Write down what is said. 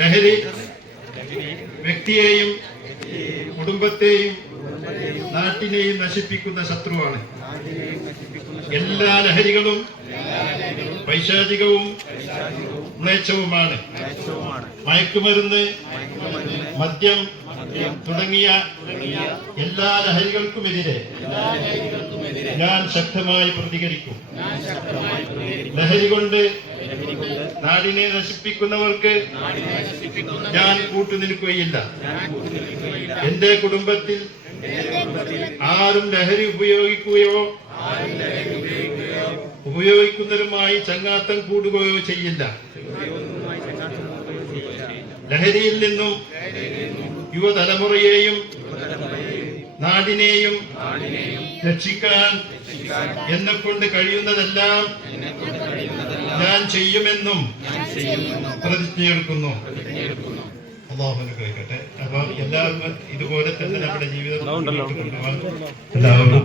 ലഹരി വ്യക്തിയെയും കുടുംബത്തെയും നാട്ടിനെയും നശിപ്പിക്കുന്ന ശത്രുവാണ്. എല്ലാ ലഹരികളും പൈശാചികവും മ്ലേച്ഛവുമാണ്. മയക്കുമരുന്ന് മദ്യം തുടങ്ങിയ എല്ലാ ലഹരികൾക്കുമെതിരെ ഞാൻ ശക്തമായി പ്രതികരിക്കും. ലഹരി കൊണ്ട് നാടിനെ നശിപ്പിക്കുന്നവർക്ക് ഞാൻ കൂട്ടുനിൽക്കുകയില്ല. എന്റെ കുടുംബത്തിൽ ആരും ലഹരി ഉപയോഗിക്കുകയോ ഉപയോഗിക്കുന്നവരുമായി ചങ്ങാത്തം കൂടുകയോ ചെയ്യില്ല. ലഹരിയിൽ നിന്നും യുവതലമുറയെയും നാടിനെയും രക്ഷിക്കാൻ എന്നെ കൊണ്ട് കഴിയുന്നതെല്ലാം ഞാൻ ചെയ്യുമെന്നും പ്രതിജ്ഞയെടുക്കുന്നു. അള്ളാഹു അനുഗ്രഹിക്കട്ടെ. അപ്പൊ എല്ലാവരും ഇതുപോലെ തന്നെ നമ്മുടെ ജീവിതം കൊണ്ടുപോകാൻ എല്ലാവരും